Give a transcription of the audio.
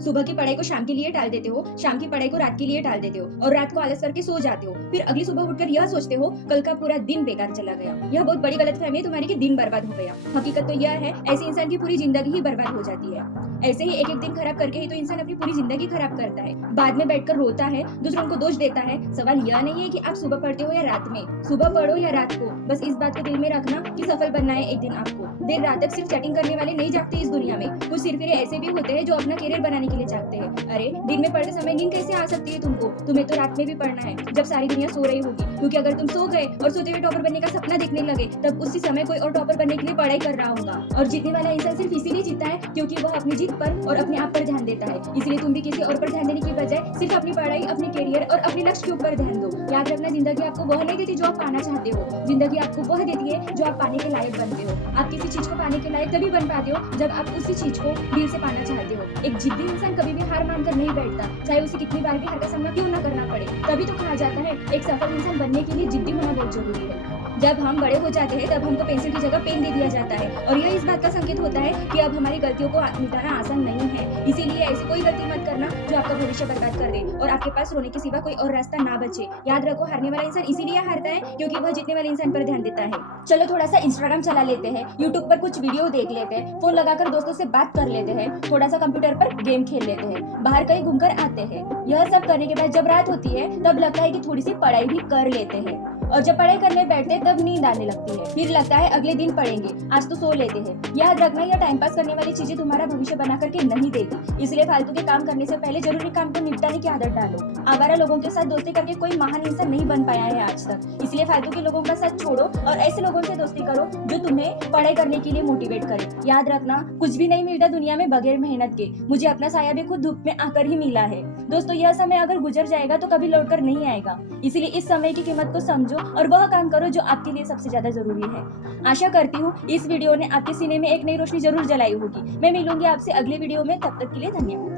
सुबह की पढ़ाई को शाम के लिए टाल देते हो, शाम की पढ़ाई को रात के लिए टाल देते हो और रात को आलस करके सो जाते हो। फिर अगली सुबह उठकर यह सोचते हो कल का पूरा दिन बेकार चला गया। यह बहुत बड़ी गलतफहमी है तुम्हारी कि दिन बर्बाद हो गया। हकीकत तो यह है ऐसे इंसान की पूरी जिंदगी ही बर्बाद हो जाती है। ऐसे ही एक एक दिन खराब करके ही तो इंसान अपनी पूरी जिंदगी खराब करता है। बाद में बैठकर रोता है, दूसरों को दोष देता है। सवाल यह नहीं है कि आप सुबह पढ़ते हो या रात में, सुबह पढ़ो या रात को, बस इस बात को दिल में रखना कि सफल बनना है एक दिन आपको। देर रात तक सिर्फ चैटिंग करने वाले नहीं जागते इस दुनिया में। कुछ सिरफिरे ऐसे भी होते हैं जो अपना करियर बनाने के लिए जागते हैं। अरे दिन में पढ़ते समय नींद कैसे आ सकती है तुमको? तुम्हें तो रात में भी पढ़ना है जब सारी दुनिया सो रही होगी, क्योंकि अगर तुम सो गए और सोते हुए टॉपर बनने का सपना देखने लगे तब उसी समय कोई और टॉपर बनने के लिए पढ़ाई कर रहा होगा। और जीतने वाला इंसान सिर्फ इसीलिए जीतता है क्योंकि वह अपनी जीत पर और अपने आप पर ध्यान देता है। इसलिए तुम भी किसी और पर ध्यान देने की बजाय सिर्फ अपनी पढ़ाई, अपने करियर और अपने लक्ष्य के ऊपर ध्यान दो। याद रखना, जिंदगी आपको वह नहीं देती जो आप पाना चाहते हो, जिंदगी आपको वह देती है जो आप पाने के लायक बनते हो। आप किसी चीज को पाने के लायक तभी बन पाते हो जब आप उसी चीज को दिल से पाना चाहते हो। एक जिद्दी इंसान कभी भी हार मानकर नहीं बैठता, चाहे उसे कितनी बार भी हार का सामना क्यों न करना पड़े। तभी तो कहा जाता है एक सफल इंसान बनने के लिए जिद्दी होना बहुत जरूरी है। जब हम बड़े हो जाते हैं तब हमको पेंसिल की जगह पेन दे दिया जाता है और यह इस बात का संकेत होता है कि अब हमारी गलतियों को मिटाना आसान नहीं है। इसीलिए ऐसी कोई गलती मत करना जो आपका भविष्य बर्बाद कर दे और आपके पास रोने के सिवा कोई और रास्ता ना बचे। याद रखो, हारने वाला इंसान इसीलिए हारता है क्योंकि वह जीतने वाले इंसान पर ध्यान देता है। चलो थोड़ा सा इंस्टाग्राम चला लेते हैं, यूट्यूब पर कुछ वीडियो देख लेते हैं, फोन लगाकर दोस्तों से बात कर लेते हैं, थोड़ा सा कंप्यूटर पर गेम खेल लेते हैं, बाहर कहीं घूमकर आते हैं। यह सब करने के बाद जब रात होती है तब लगता है कि थोड़ी सी पढ़ाई भी कर लेते हैं और जब पढ़ाई करने बैठते हैं तब नींद आने लगती है। फिर लगता है अगले दिन पढ़ेंगे, आज तो सो लेते हैं। याद रखना, यह टाइम पास करने वाली चीजें तुम्हारा भविष्य बना करके नहीं देगी। इसलिए फालतू के काम करने से पहले जरूरी काम को निपटाने की आदत डालो। आवारा लोगों के साथ दोस्ती करके कोई महान इंसान नहीं बन पाया है आज तक। इसलिए फालतू के लोगों का साथ छोड़ो और ऐसे लोगों से दोस्ती करो जो तुम्हें पढ़ाई करने के लिए मोटिवेट करे। याद रखना, कुछ भी नहीं मिलता दुनिया में बगैर मेहनत के। मुझे अपना साया भी खुद धूप में आकर ही मिला है। दोस्तों, यह समय अगर गुजर जाएगा तो कभी लौट कर नहीं आएगा। इसलिए इस समय की कीमत को समझो और वह काम करो जो आपके लिए सबसे ज्यादा जरूरी है। आशा करती हूँ इस वीडियो ने आपके सीने में एक नई रोशनी जरूर जलाई होगी। मैं मिलूंगी आपसे अगले वीडियो में, तब तक के लिए धन्यवाद।